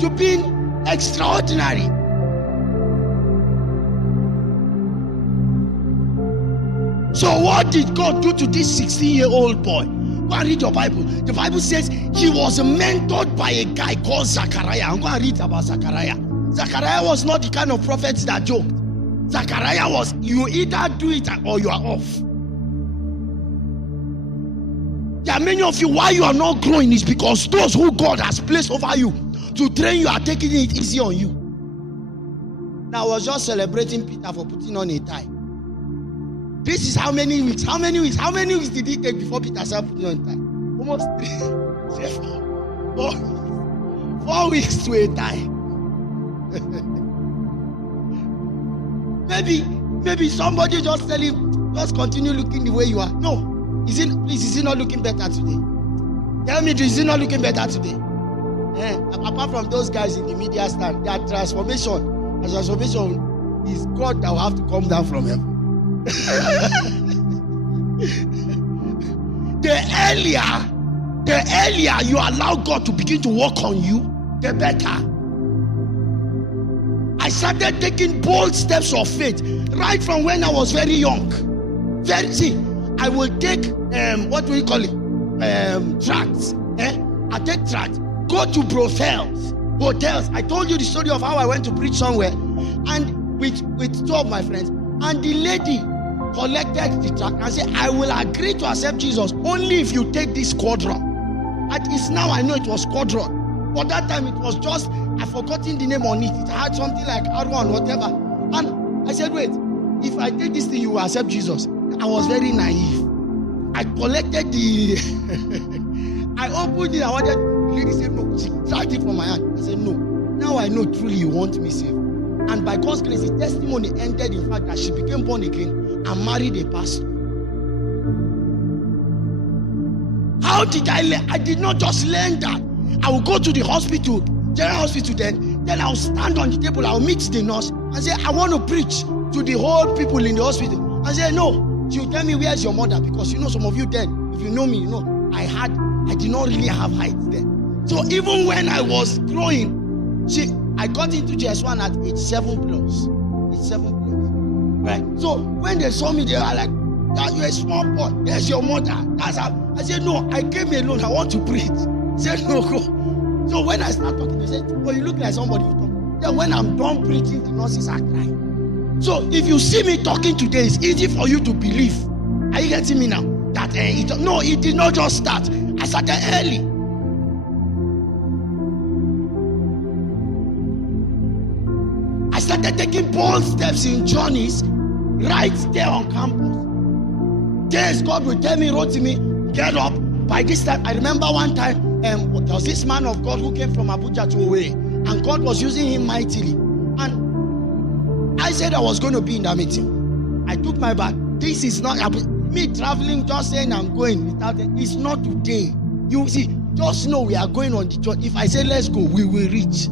to being extraordinary. So what did God do to this 16-year-old boy? Go and read your Bible. The Bible says he was mentored by a guy called Zachariah. I'm going to read about Zachariah. Zachariah was not the kind of prophet that joked. Zachariah was, you either do it or you are off. There are many of you, why you are not growing is because those who God has placed over you to train you are taking it easy on you. Now I was just celebrating Peter for putting on a tie. This is how many weeks? How many weeks did it take before Peter started putting on a tie? Almost 4 weeks to a tie. Maybe somebody just tell him, just continue looking the way you are. No. Is it not looking better today? Tell me, is it not looking better today? Apart from those guys in the media stand, their transformation is God that will have to come down from heaven. The earlier you allow God to begin to work on you, the better. I started taking bold steps of faith right from when I was very young. I will take what do we call it? Tracts. I take tracts. Go to hotels. I told you the story of how I went to preach somewhere, and with 2 of my friends, and the lady collected the tract and said, I will agree to accept Jesus only if you take this quadrant. At least now I know it was quadrant. But that time it was just, I've forgotten the name on it. It had something like R1, whatever. And I said, wait, if I take this thing, you will accept Jesus. I was very naive. I collected the I opened it. I wanted, the lady said no. She dragged it from my hand. I said no. Now I know truly you want me saved. And by God's grace, the testimony ended in fact that she became born again and married a pastor. How did I learn? I did not just learn that. I will go to the hospital, general hospital, then I will stand on the table, I will meet the nurse and say, I want to preach to the whole people in the hospital. I say, no. She will tell me, where's your mother? Because you know, some of you then, if you know me, you know, I did not really have height then. So even when I was growing, I got into JS1 at age 7 plus. Age 7 plus. Right? So when they saw me, they were like, you're a small boy. There's your mother. That's how. I said, no, I came alone. I want to preach. They said, no, go. So when I start talking, they said, well, you look like somebody who talk. Then when I'm done preaching, the nurses are crying. So if you see me talking today, it's easy for you to believe. Are you getting me now? That it did not just start. I started early. I started taking bold steps in journeys right there on campus. Yes, God will tell me, Rotimi, get up. By this time, I remember one time, there was this man of God who came from Abuja to Owerri, and God was using him mightily. And I said I was going to be in that meeting. I took my bag. This is not me traveling, just saying I'm going without it. It's not today. You see, just know we are going on the church. If I say let's go, we will reach.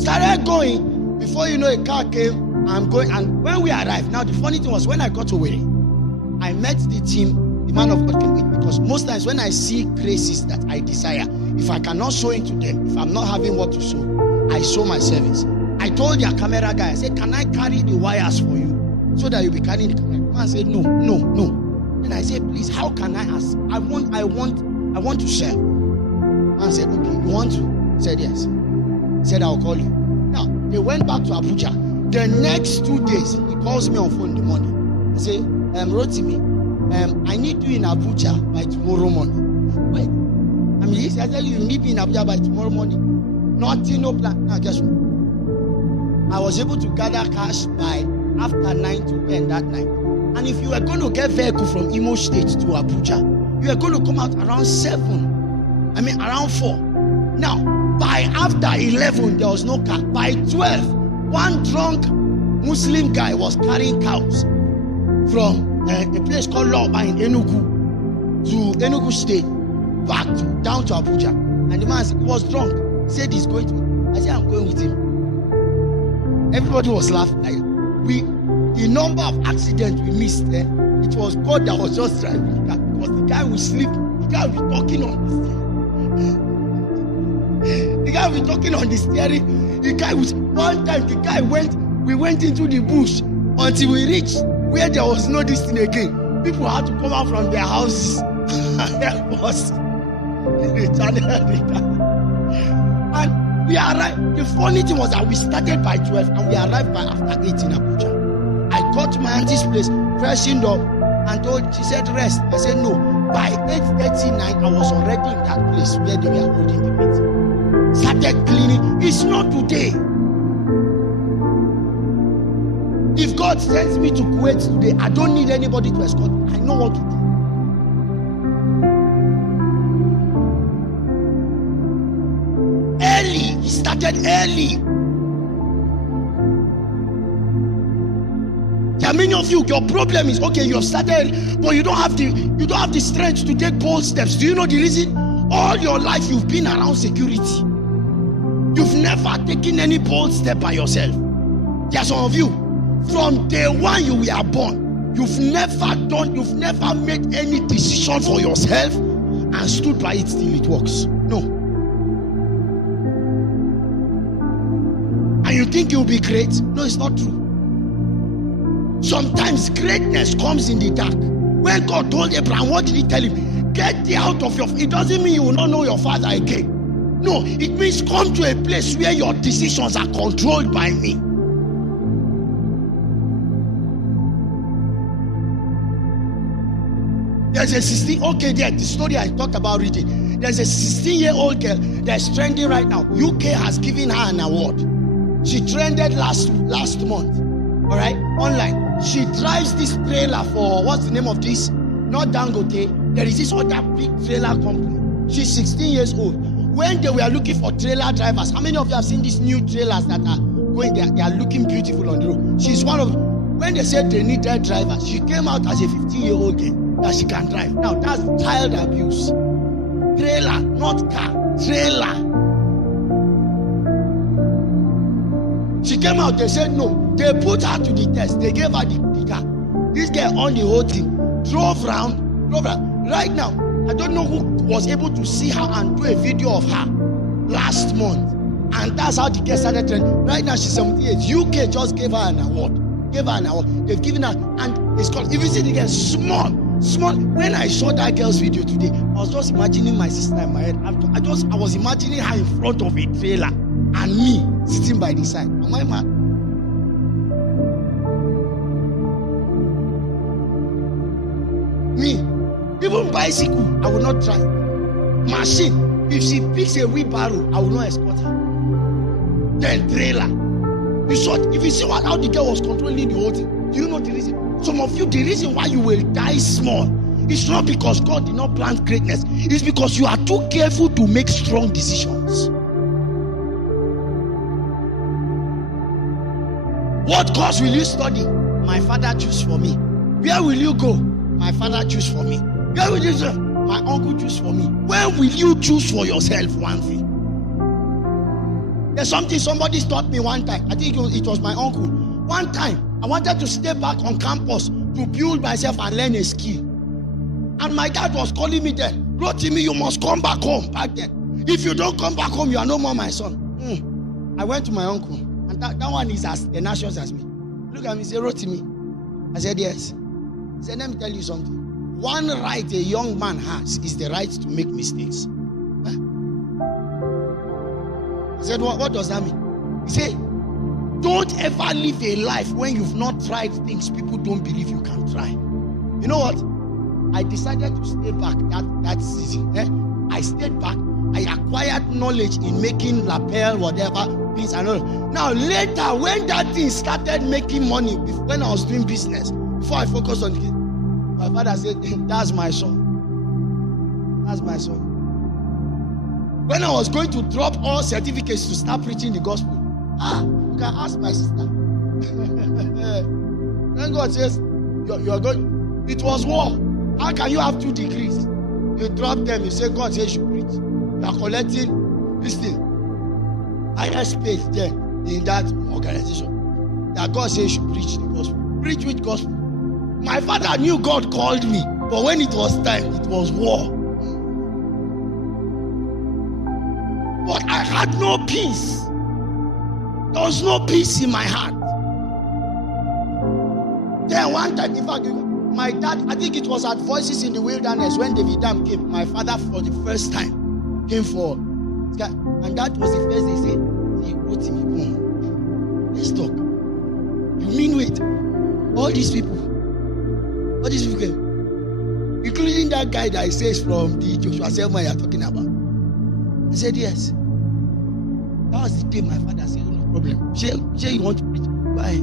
Started going. Before you know, a car came. I'm going. And when we arrived, now the funny thing was when I got to Owerri, I met the team. The man of God came with, because most times when I see graces that I desire, if I cannot sow into them, if I'm not having what to sow, I sow my service. I told their camera guy, I said, can I carry the wires for you so that you'll be carrying the camera? The man said, no. And I said, please, how can I ask? I want to serve. The man said, okay, you want to? He said, yes. He said, I'll call you. Now, they went back to Abuja. The next 2 days, he calls me on phone in the morning. I say, Rotimi, I need you in Abuja by tomorrow morning. Wait. I mean, he said, I tell you need me in Abuja by tomorrow morning. Nothing, no plan. Now, guess what? I was able to gather cash by after 9 to 10 that night. And if you were going to get vehicle from Imo State to Abuja, you were going to come out around around 4. Now, by after 11, there was no car. By 12, one drunk Muslim guy was carrying cows from a place called Loba in Enugu to Enugu State, down to Abuja. And the man was drunk. Said he's going to. I said, I'm going with him. Everybody was laughing. The number of accidents we missed, it was God that was just driving the car. Because the guy will sleep, the guy will be talking on this thing. I'll be talking on the steering. The guy was one time. The guy we went into the bush until we reached where there was no distance again. People had to come out from their houses and help us. And we arrived. The funny thing was that we started by 12 and we arrived by after 8 in Abuja. I got to my auntie's place, freshened up, and she said rest. I said no. By 8:39, I was already in that place where they were holding the meeting. Started cleaning. It's not today. If God sends me to Kuwait today, I don't need anybody to escort me. I know what to do. Early. He started early. There are many of you, your problem is, okay, you have started, but you don't have the strength to take bold steps. Do you know the reason? All your life you've been around security. You've never taken any bold step by yourself. There are some of you, from day one you were born, you've never made any decision for yourself and stood by it till it works. No. And you think you'll be great? No, it's not true. Sometimes greatness comes in the dark. When God told Abraham, what did he tell him? Get thee out of your... It doesn't mean you will not know your father again. No, it means come to a place where your decisions are controlled by me. There's a 16... Okay, there, the story I talked about reading. There's a 16-year-old girl that's trending right now. UK has given her an award. She trended last month. All right, online. She drives this trailer for, what's the name of this? Not Dangote. There is this other big trailer company. She's 16 years old. When they were looking for trailer drivers, how many of you have seen these new trailers that are going there? They are looking beautiful on the road. She's one of them. When they said they needed drivers, she came out as a 15-year-old girl that she can drive. Now, that's child abuse. Trailer, not car. Trailer. She came out, they said no. They put her to the test. They gave her the car. This girl on the whole thing drove round. Right now, I don't know who was able to see her and do a video of her last month. And that's how the girl started trending. Right now, she's 78. UK just gave her an award. They've given her, and it's called, if you see the girl, small. When I saw that girl's video today, I was just imagining my sister in my head. I was imagining her in front of a trailer and me sitting by the side. Am I mad? Me, even bicycle, I will not try. Machine, if she picks a wheelbarrow, I will not escort her. Then trailer. If you see how the girl was controlling the whole thing, do you know the reason? Some of you, the reason why you will die small, it's not because God did not plant greatness. It's because you are too careful to make strong decisions. What course will you study? My father choose for me. Where will you go? My father choose for me. Where will you go? My uncle choose for me. When will you choose for yourself one thing? There's something somebody taught me one time. I think it was my uncle. One time, I wanted to stay back on campus to build myself and learn a skill. And my dad was calling me then, Rotimi, you must come back home back then. If you don't come back home, you are no more my son. I went to my uncle, and that one is as tenacious as me. Look at me, say, Rotimi. I said, yes. He said, let me tell you something. One right a young man has is the right to make mistakes. I said, what does that mean? He said, don't ever live a life when you've not tried things people don't believe you can try. You know what? I decided to stay back that season. I stayed back. I acquired knowledge in making lapel, whatever, things and all. Now later, when that thing started making money, when I was doing business, before I focused on it, my father said, that's my son. That's my son. When I was going to drop all certificates to start preaching the gospel, you can ask my sister. Then God says, you're going. It was war. How can you have 2 degrees? You drop them, you say, God says you preach. You are collecting this thing. Highest paid there in that organization. That God says you preach the gospel. Preach with gospel. My father knew God called me, but when it was time, it was war. But I had no peace. There was no peace in my heart. Then one time, in fact, my dad, I think it was at Voices in the Wilderness when David Dam came. My father, for the first time, came for. And that was the first day he said, "Hey, Rotimi, come. Let's talk. You mean wait? All these people came, including that guy that says from the Joshua Selma you're talking about." I said, "Yes." That was the day my father said, "No problem. Sure you want to preach? Why?"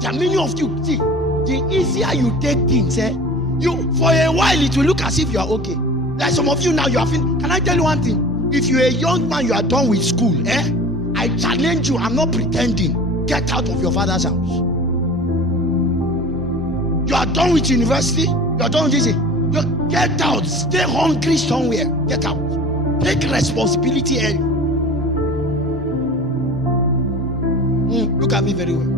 There are many of you, see, the easier you take things, you for a while it will look as if you are okay. Like some of you now, you are feeling. Can I tell you one thing? If you're a young man, you are done with school, I challenge you, I'm not pretending. Get out of your father's house. You are done with university, you are done with this. Get out, stay hungry somewhere. Get out. Take responsibility early. Look at me very well.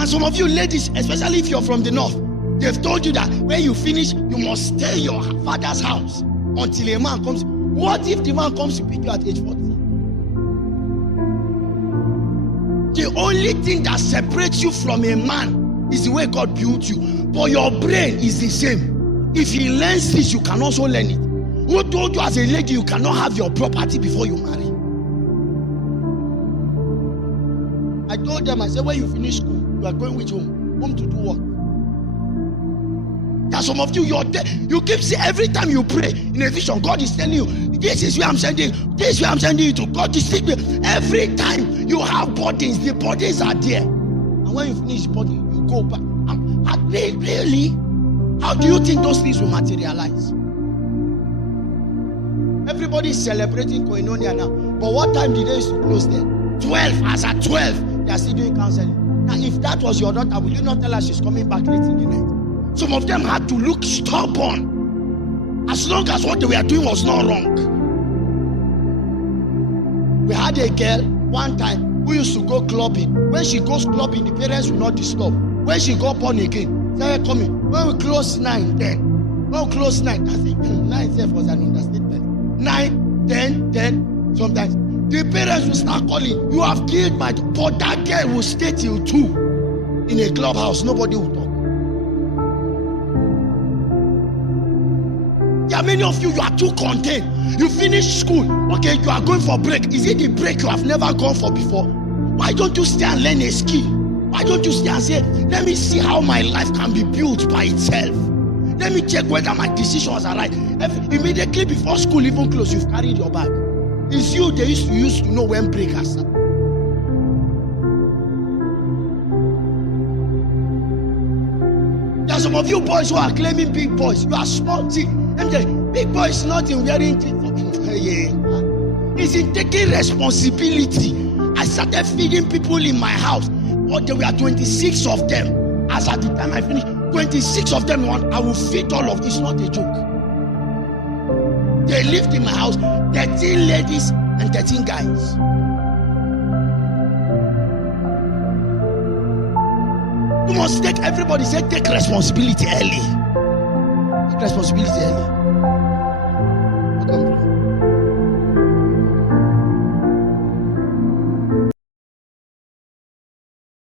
And some of you ladies, especially if you're from the north, they've told you that when you finish, you must stay in your father's house until a man comes. What if the man comes to pick you at age 40? The only thing that separates you from a man is the way God built you. But your brain is the same. If he learns this, you can also learn it. Who told you as a lady you cannot have your property before you marry? I told them, I said, when you finish school, you are going with home. Home to do what? There are some of you, you keep saying every time you pray in a vision, God is telling you, this is where I'm sending you, this is where I'm sending you to. God is taking you. Every time you have burdens, the burdens are there. And when you finish the body, you go back. Really? How do you think those things will materialize? Everybody is celebrating Koinonia now. But what time did they used to close there? 12. As at 12, they are still doing counseling. Now, if that was your daughter, will you not tell her she's coming back late in the night? Some of them had to look stubborn, as long as what they were doing was not wrong. We had a girl one time who used to go clubbing. When she goes clubbing, the parents will not disturb. When she got born again, they were coming. When we close 9, 10. When we close 9, I think 9 itself was an understatement. 9, 10, 10, sometimes. The parents will start calling, "You have killed my daughter." But that girl will stay till 2 in a clubhouse. Nobody will talk. There are many of you, you are too content. You finish school, okay, you are going for break. Is it the break you have never gone for before? Why don't you stay and learn a skill? Why don't you stay and say, let me see how my life can be built by itself? Let me check whether my decisions are right. Immediately before school even close, you've carried your bag. It's you they used to know when break has started. There are some of you boys who are claiming big boys. You are small. Big boy is not in wearing things. It's in taking responsibility. I started feeding people in my house. But there were 26 of them. As at the time I finished, 26 of them. I will feed all of this. It's not a joke. They lived in my house. 13 ladies and 13 guys. You must take, everybody say, take responsibility early. Take responsibility early.